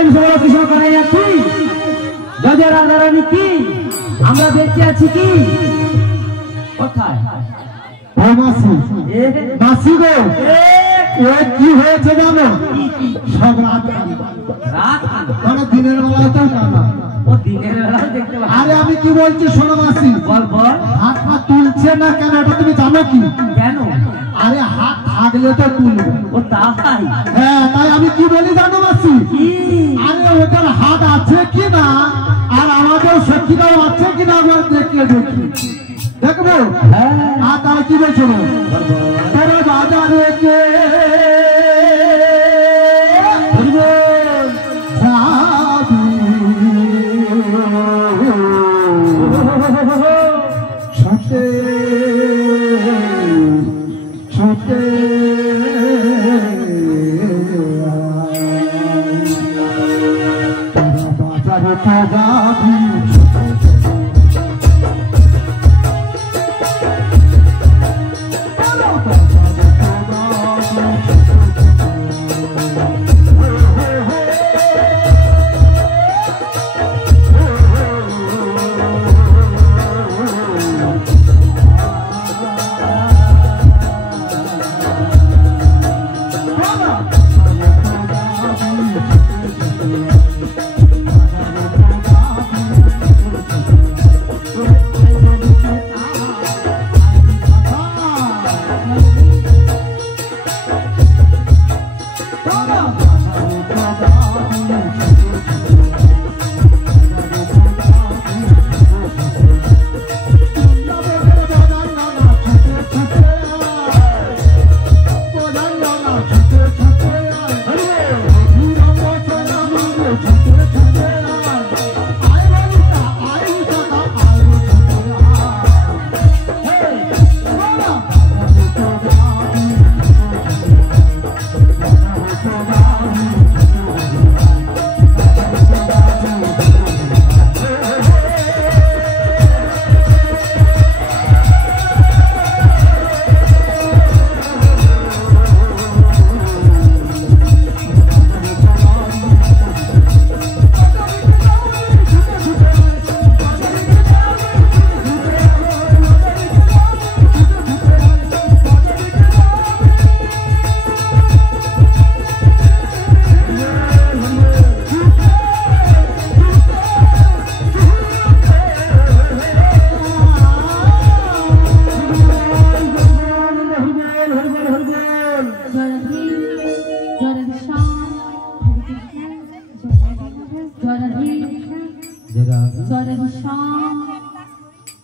প্রেম সমাজ কৃষ্ণ করে যাচ্ছি গজা রাধা রানী কি আমরা দেখতে আছি কি কোথায় মাসি মাসি গো কি হয়েছে জানো সব রাত মানে দিনের বেলা তো না ও দিনের বেলা দেখতে আরে আমি কি বলছি শোনো মাসি বল বল হাত পা তুলছে না কেন এটা তুমি জানো কি কেন আরে হাত থাকলে তো তুলবে ও তাই হ্যাঁ তাই আমি কি বলি জানো মাসি আরে ওদের হাত আছে কি না আর আমাদের সত্যিকার আছে কি না আমরা দেখে দেখি দেখবো আর তাই কি বলছো তোরা বাজারে কে ছুটে ছুটে তোরা বাজারে কে যাবি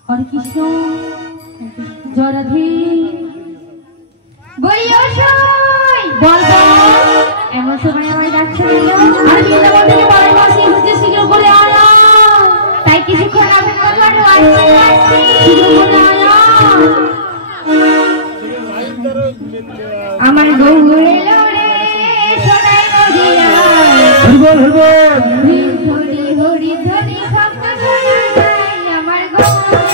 हरे कृष्ण जय राधे बोलिए बोल एमन समय আমায় ডাকছে আর বিনা বলতে বড় মাসি হচ্ছে শীঘ্র করে আয়া তাই কিছুক্ষণ অপেক্ষা করো আসছি শীঘ্র করে আয়া আমার গৌরে লরে সদাই নদিয়া হরিবল হরিবল হরি হরি ধরি ভক্ত শোনা যায় আমার গৌরে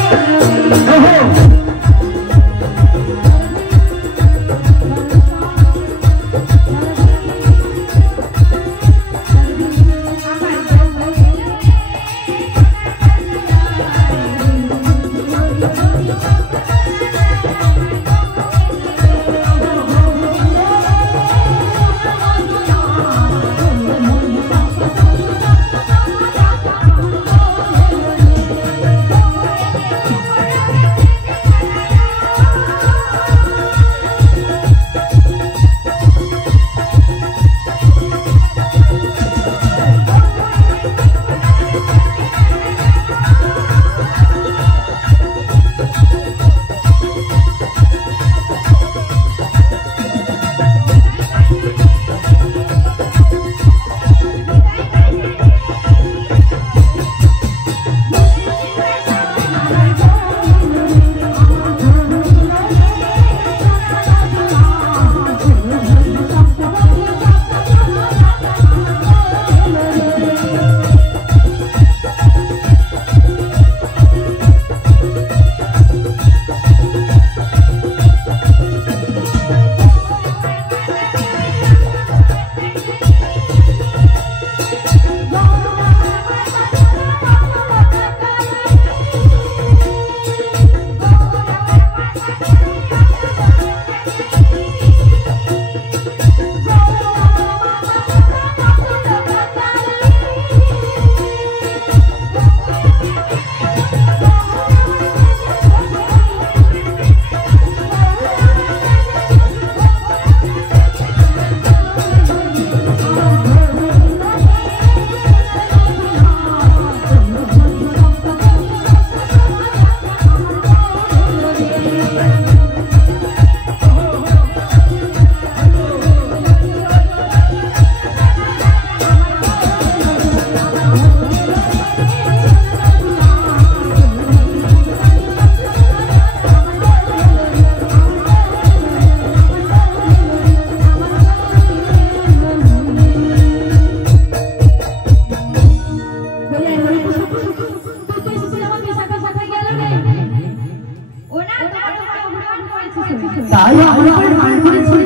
ভাই আমার মান করেছে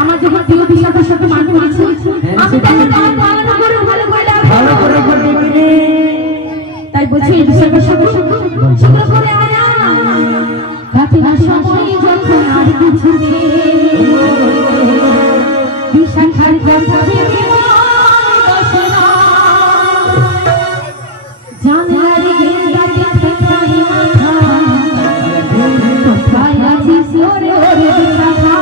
আমার যখন প্রিয় বিশাখার সাথে মান করেছে আমি তাকে ভালো করে তাই বলছি বিশাখার সাথে শীঘ্র করে আয়া কাছে না সময় যখন আর কিছু নেই বিশাখার কথা ভেবে বসনা জানলার গেন্দাতে ঠেকাই মাথা কোথায় আছিস ওরে ওরে বিশাখা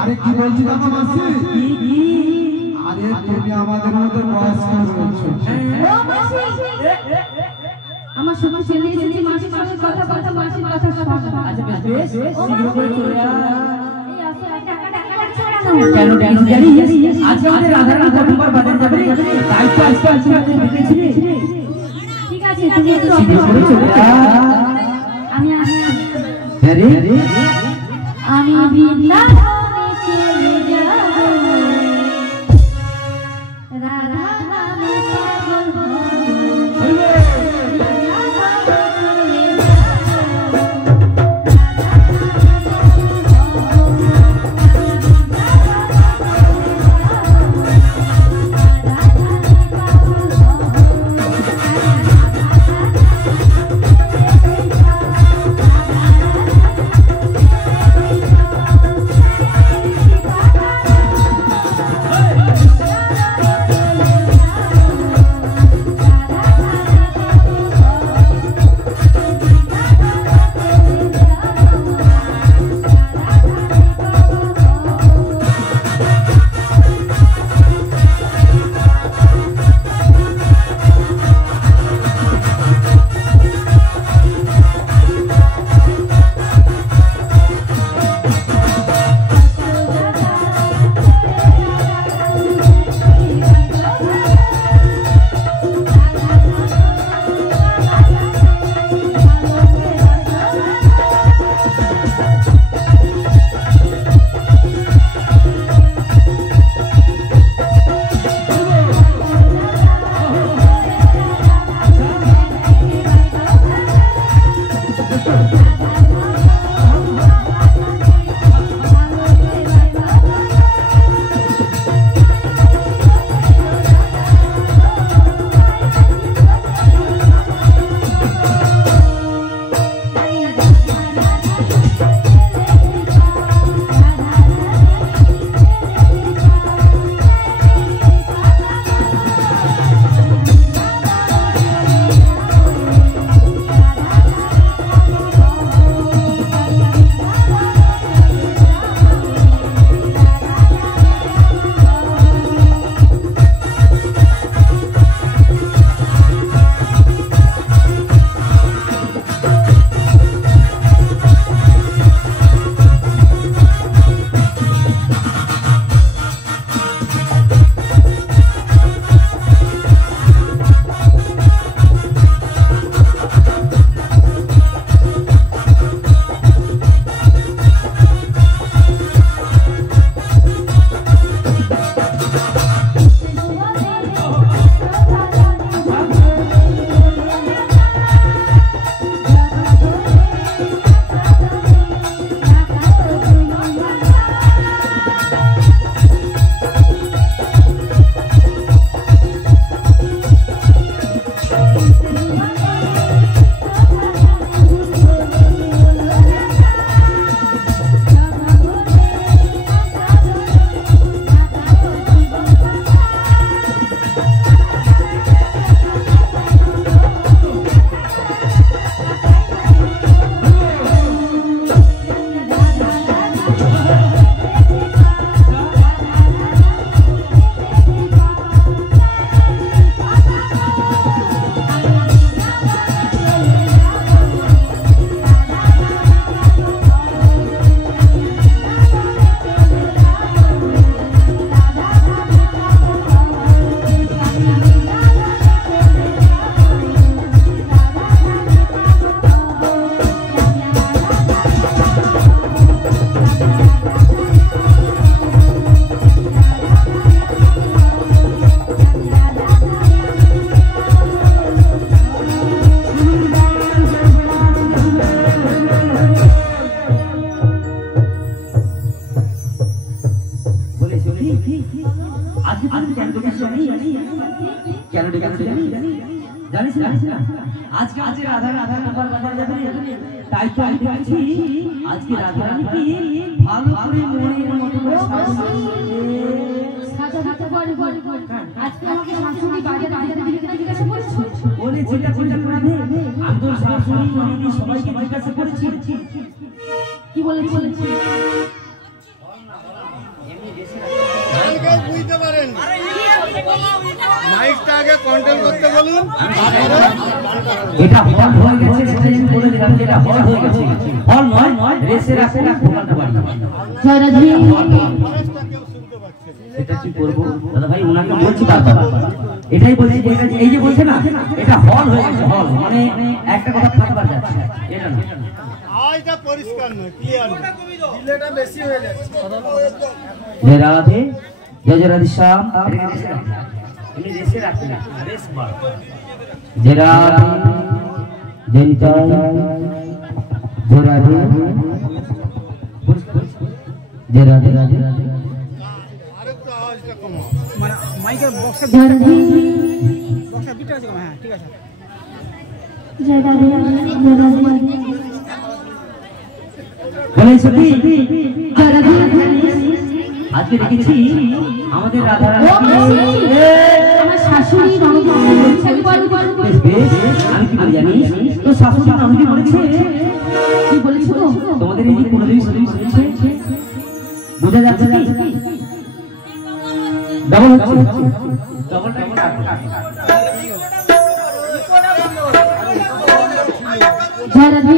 আরে কি বলছি দাদা মাসি আরে তুমি আমাদের মধ্যে বয়স কম বলছো ও মাসি আমার সময় চলে এসেছে মাসির সঙ্গে কথা বলতে মাসির কথা শোনা আচ্ছা বেশ শীঘ্র করে চলে যা এই আসো টাকা কেন জানি আজকে আমাদের রাধা রাধা কুমার বাজার যাবে দায়িত্ব আজকে দেখেছি ঠিক আছে তুমি একটু শীঘ্র করে চলে যা আমি আরে আমি বৃন্দাবনে চলে যাব রাধা নামে পাগল হয়ে আজকে কেন ডেকেছি কেন ডেকেছি জানিস না আজকে রাধা গোপাল বাজার যাবে তাই তো আমি দেখছি আজকে রাধা রানী ভালো করে মনের মতো সাজাতে বড় আজকে আমাকে শাশুড়ি বাজারে জিজ্ঞাসা করেছে বলে যেটা রাধে আমি তো শাশুড়ি ননদি সবাইকে জিজ্ঞাসা করেছি কি বলেছে বুঝতে পারেন মাইকটা আগে কন্ট্রোল করতে বলুন। এটা হল হয়ে গেছে সেটা আমি বলে দিলাম এটা হল হয়ে গেছে হল নয় রেসে রাখতে খোলাতে পারি জয় রাধে এটা কি করব দাদা ভাই উনাকে বলছি বারবার এটাই বলছি যে এটা এই যে বলছে না এটা হল হয়ে গেছে হল মানে একটা কথা ফাঁকা যাচ্ছে এটা না আইটা পরিষ্কার নয় ক্লিয়ার ডিলেটা বেশি হয়ে যাচ্ছে জয় রাধে জয় রাধে শ্যাম এমনি রেসে রাখতে না রেস বার জয় রাধে জয় নিতাই জয় রাধে জয় রাধে রাধে আরেকটু আওয়াজটা কমাও মানে মাইকের বক্সে জয় রাধে বক্সে বিটটা আছে হ্যাঁ ঠিক আছে জয় রাধে জয় রাধে বলে সখী জয় রাধে আজকে দেখেছি আমাদের রাধা ও মাসি আমার শাশুড়ি ননদি বলছে আমি কি বলি জানিস তো শাশুড়ি ননদি বলেছে কি বলেছো তোমাদের এই যে কুলদেবী সদী বলেছে বোঝা যাচ্ছে কি ডাবল হচ্ছে ডাবলটা কি জয় রাধে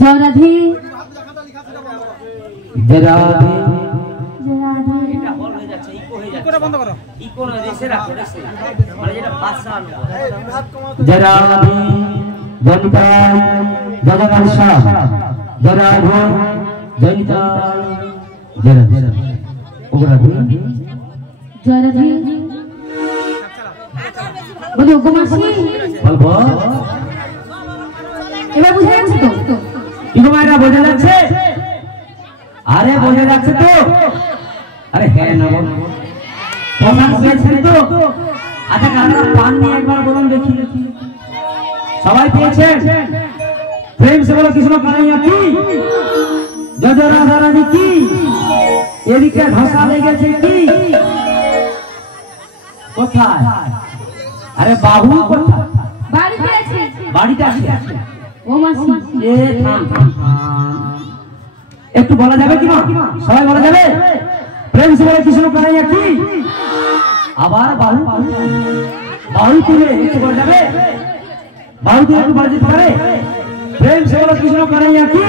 জয় রাধে জয় রাধে জয় রাধে এটা হল হয়ে যাচ্ছে ইকো হয়ে যাচ্ছে ইকোটা বন্ধ করো ইকো না রেসে রাখো রেসে মানে যেটা ভাষা জয় রাধে জয় নিতাই জয় রাধে শ্যাম জয় রাধে জয় নিতাই জয় রাধে ও রাধে জয় রাধে বলি ওগো মাসি বলবো এবার বুঝে যাচ্ছে তো কি গো মায়েরা বোঝা যাচ্ছে আরে বোঝা যাচ্ছে তো আরে হ্যাঁ না বল প্রমাণ পেয়েছেন তো আচ্ছা কারা পান নিয়ে একবার বলুন দেখি সবাই পেয়েছেন প্রেম সে বলো কৃষ্ণ কানাইয়া কি জয় জয় রাধা রানী কি এদিকে ধসা লেগেছে কি কোথায় আরে বাহু কোথায় বাড়িতে আছে বাড়িতে আছে ও মাসি এ থাম একটু বলা যাবে কি না সবাই বলা যাবে প্রেম সে বলে কৃষ্ণ কানাইয়া কি আবার বাহু বাহু তুলে একটু বলা যাবে বাহু তুলে একটু বলা যেতে পারে প্রেম সে বলে কৃষ্ণ কানাইয়া কি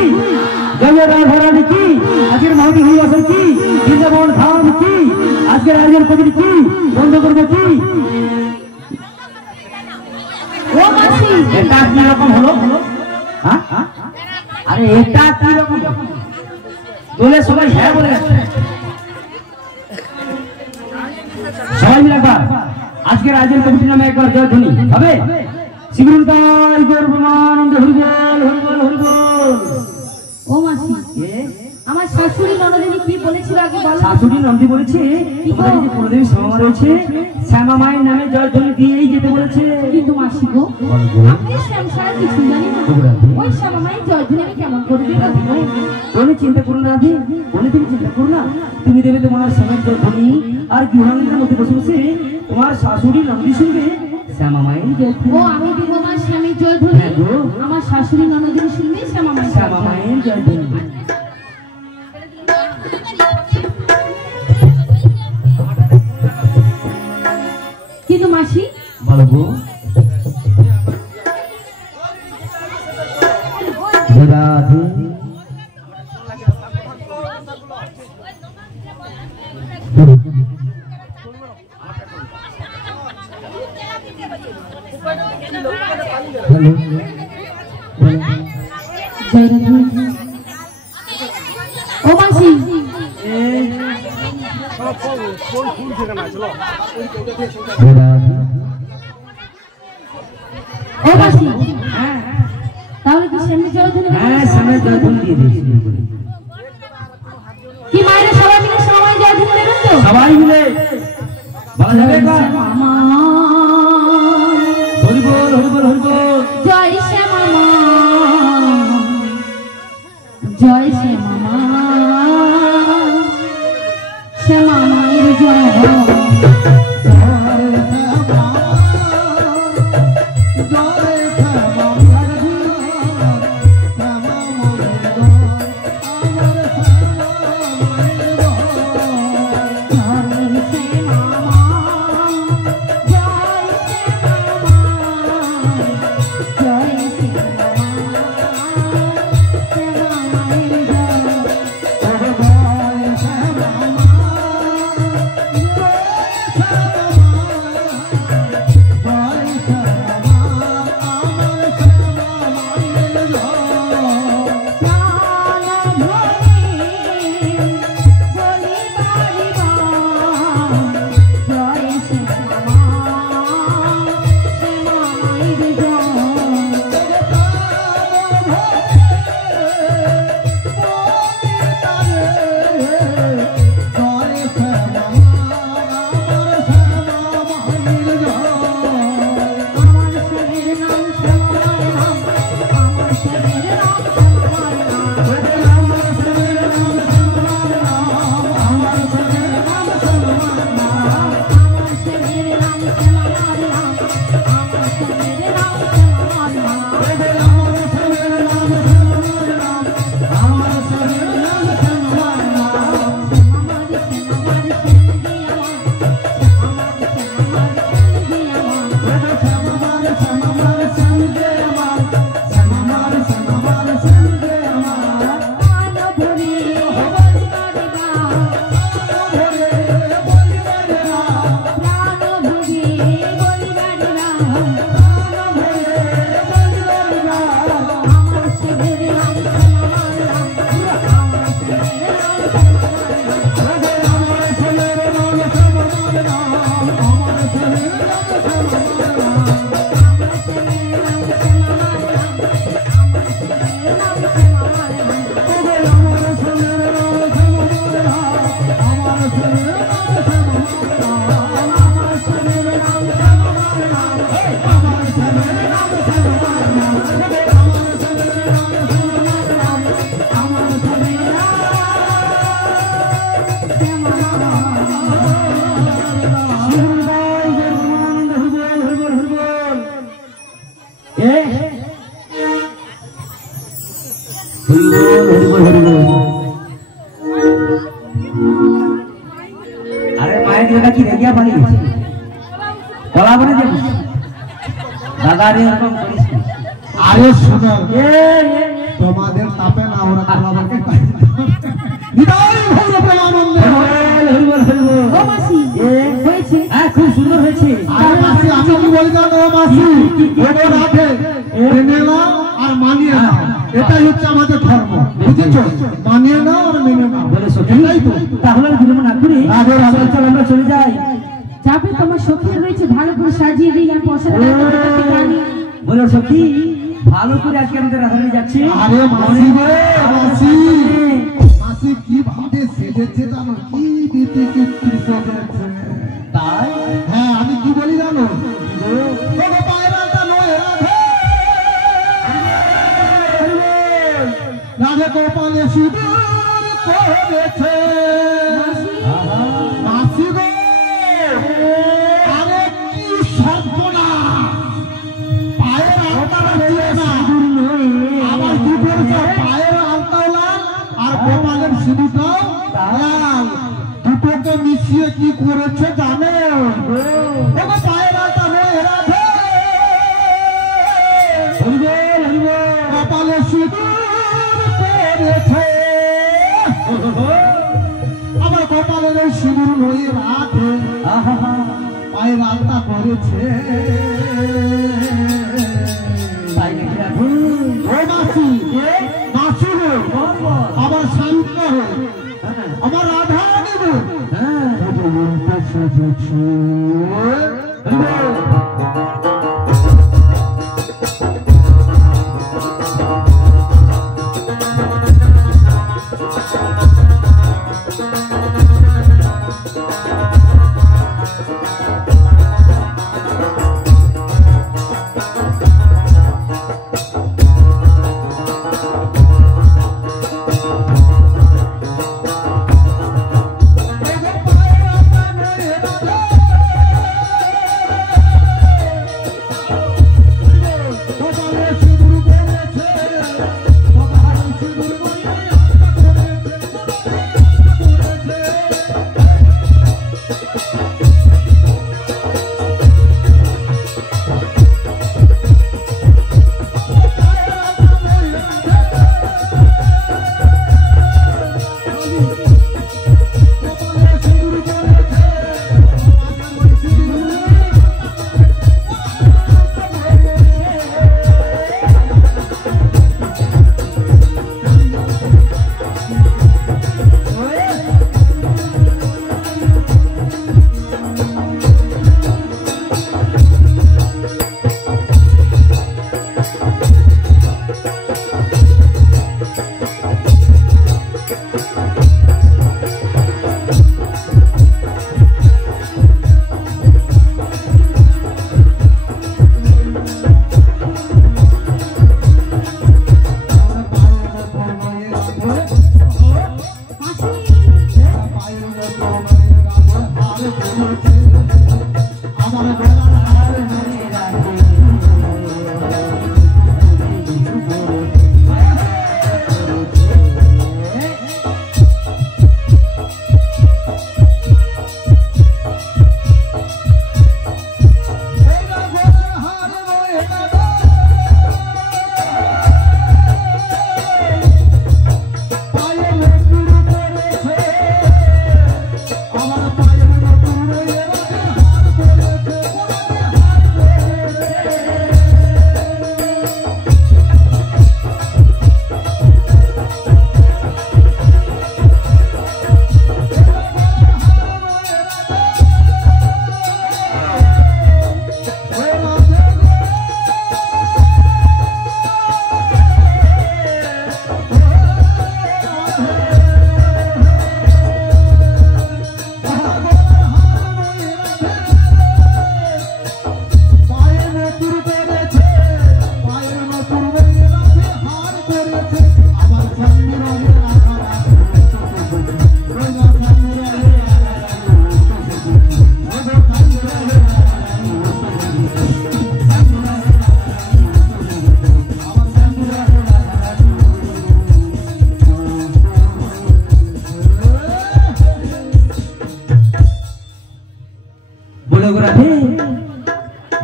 জয় জয় রাধা রানী কি আজকের মাহবি হই আসল কি বৃন্দাবন ধাম কি আজকের আয়োজন কবির কি বন্ধ করবো কি ও মাসি এটা কি রকম হলো হ্যাঁ আরে এটা কি রকম বলে সবাই হ্যাঁ বলে সবাই মিলে একবার আজকের আয়োজন কমিটির নামে একবার জয় ধ্বনি হবে শ্রীগুরুতাই গৌরবানন্দ হরিবল হরিবল হরিবল ও মাসি আমার শাশুড়ি ননদিনী কি বলেছিল আগে বলো শাশুড়ি নন্দী বলেছে তোমাদের যে কুলদেবী শ্যামা রয়েছে শ্যামা মায়ের নামে জয় ধ্বনি দিয়েই যেতে বলেছে কিন্তু মাসি গো আপনি সংসার কিছু জানি না ওই শ্যামামায়ের জয়ধুনি আমি কেমন করে দেব কোনো চিন্তা করো না আদি কোনো তুমি চিন্তা করো না তুমি দেবে তোমার স্বামীর জয় ধ্বনি আর গৃহাঙ্গের মধ্যে বসে বসে তোমার শাশুড়ি নন্দী শুনবে শ্যামা মায়ের জয় ধ্বনি ও আমি দেব আমার স্বামীর জয়ধুনি হ্যাঁ গো। আমার শাশুড়ি ননদিনী শুনবে শ্যামামায়ের শ্যামা মায়ের জয় ধ্বনি কিন্তু মাসি বলবো রাধে ও মাসি ও মাসি তাহলে কি সামনে জয়ধুনি হ্যাঁ সামনে জয় ধ্বনি দিয়ে দিয়েছি কি মায়েরা সবাই মিলে সবাই জয় ধ্বনি দেবেন তো? সবাই মিলে বলা যাবে একবার? মামা হরি বল হরি বল হরি বল। জয় শ্যামা মা, জয় শ্যামা মা, শ্যামা মায়ের জয়। আরে মায়ের জায়গা কি রেগিয়া পারি বলা বলে যে দাদা রে এরকম করিস না। আরে শোনো তোমাদের তাপে না ওরা কলাবারকে পাই হৃদয় ভরে প্রেমানন্দে হরি বল হরি বল। ও মাসি হয়েছে? হ্যাঁ খুব সুন্দর হয়েছে। আরে মাসি আমি কি বলি জানো মাসি ওরে রাধে মেনে নাও আর মানিয়ে নাও, এটাই হচ্ছে আমাদের ধর্ম, বুঝেছো? মানিয়ে নাও আর মেনে নাও, বলে সখী এটাই তো। তাহলে আর বিলম্ব না করি রাধে রাধে। চল আমরা চলে যাই। যাবে তোমার সখী রয়েছে, ভালো করে সাজিয়ে দিই আর পয়সা বলো সখী ভালো করে আজকে আমাদের রাধারানী যাচ্ছি। আরে মাসি রে মাসি, মাসি কি ভাবে সেজেছে জানো? কি দিতে কি সেজেছে তাই হ্যাঁ আমি কি বলি জানো? ওগো পায়রাটা নয় রাধে, রাধে গোপালে সিঁদুর পরেছে। মাসি গো আরে কি সর্বনাশ, পায়ের আলতাটা ছিল না, আবার কি করেছে? পায়ের আলতাও লাল আর গোপালের সিঁদুরটাও লাল, দুটোকে মিশিয়ে কি করেছে জানো? ওগো পায়ের আলতা নয় রাধে, কপালে সিঁদুর পরেছে। আবার কপালের ওই সিঁদুর নয় রাধে, পায়ের আলতা করেছে। তাই নাকি রাধু? ও মাসি, মাসি গো, আবার শান্ত হো, আমার রাধা দেব হ্যাঁ উল্টে সেজেছে।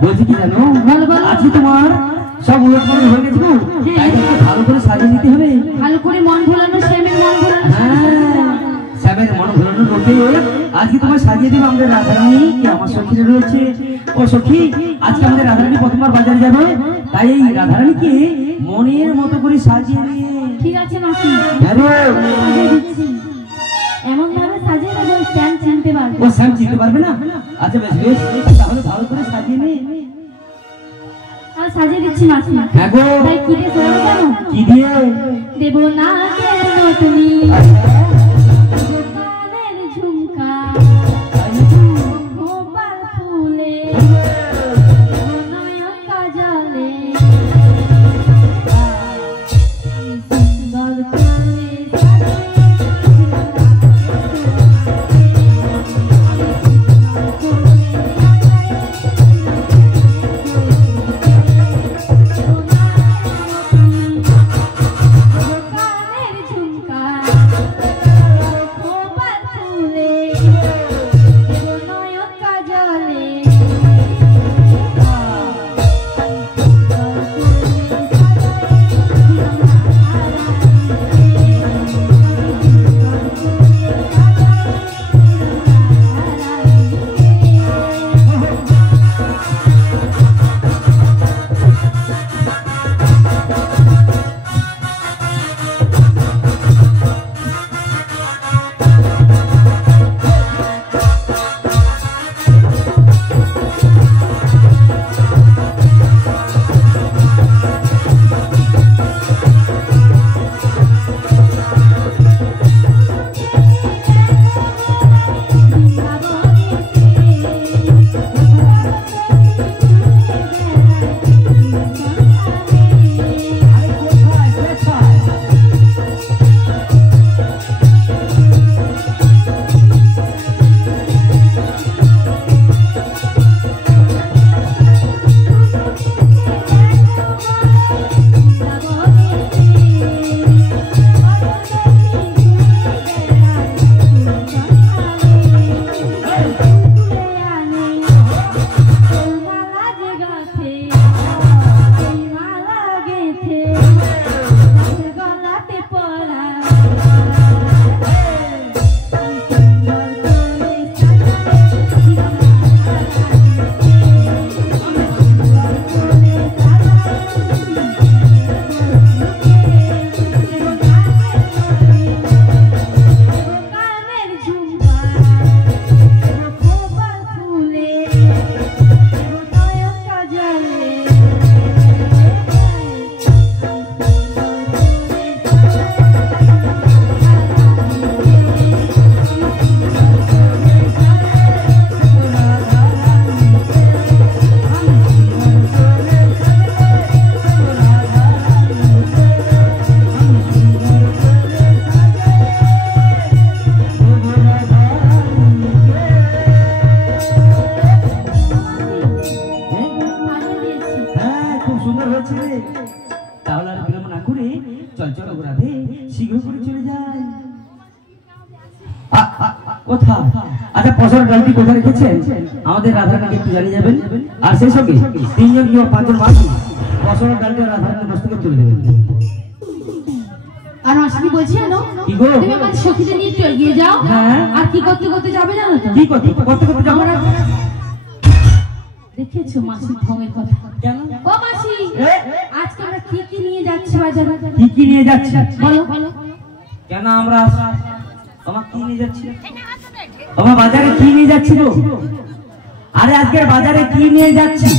বলছি কি জানো, আজকে তোমার সব উলটপালট হয়ে গেছে তো, তাই তোমাকে ভালো করে সাজিয়ে নিতে হবে। ভালো করে মন ভোলানো, শ্যামের মন ভোলানো। শ্যামের মন ভোলানো রূপে আজকে তোমার সাজিয়ে দেবো আমাদের রাধারানী, কি আমার সখী রয়েছে। ও সখী, আজকে আমাদের রাধারানী প্রথমবার বাজারে যাবে, তাই এই রাধারানীকে মনের মতো করে সাজিয়ে নিয়ে। ঠিক আছে মাসি, সাজিয়ে দিচ্ছি। এমন ভাবে সাজিয়ে দেবো শ্যাম চিনতে পারবে। ও শ্যাম চিনতে পারবে না? আচ্ছা বেশ বেশ, তাহলে ভালো করে সাজিয়ে নে। আর সাজিয়ে দিচ্ছি মাসি। হ্যাঁ গো, তাই কি দিয়ে সাজাবো জানো? কি দিয়ে? দেবো না কেন তুমি কানের ঝুমকা, গোপাল ফুলে, নয়ন কাজলে, সুন্দর করে কানের ঝুমকা আচ্ছা পছরের ডালটি কোথায় রেখেছেন আমাদের রাধাকে একটু জানিয়ে যাবেন, আর সেই সঙ্গে 3 জন কি 5 জন মাছ পছরের ডালটি রাধাকে মস্তকে তুলে দেবেন। আর মাসি কি বলছি জানো, কি গো? তুমি আমার সখীদের নিয়ে একটু এগিয়ে যাও। হ্যাঁ। আর কি করতে করতে যাবে জানো তো? কি করতে যাবো না? দেখেছো মাসির ঢঙের কথা? কেন? ও মাসি, এ? আজকে আমরা কি নিয়ে যাচ্ছি বাজারে? কি নিয়ে যাচ্ছি? বলো বলো। কেন আমরা তোমার কি নিয়ে যাচ্ছি? তোমার বাজারে কি নিয়ে যাচ্ছি গো? আরে আজকের বাজারে কি নিয়ে যাচ্ছি?